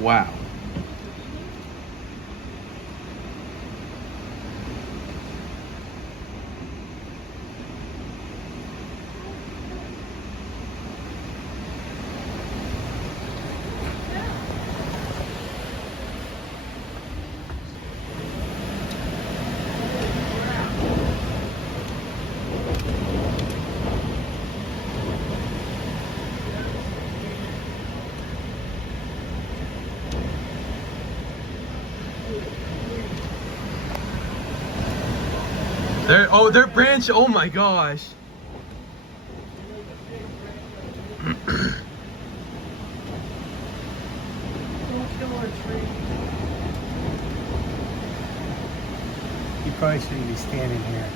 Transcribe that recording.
Wow. Their branch, oh my gosh. You probably shouldn't be standing here.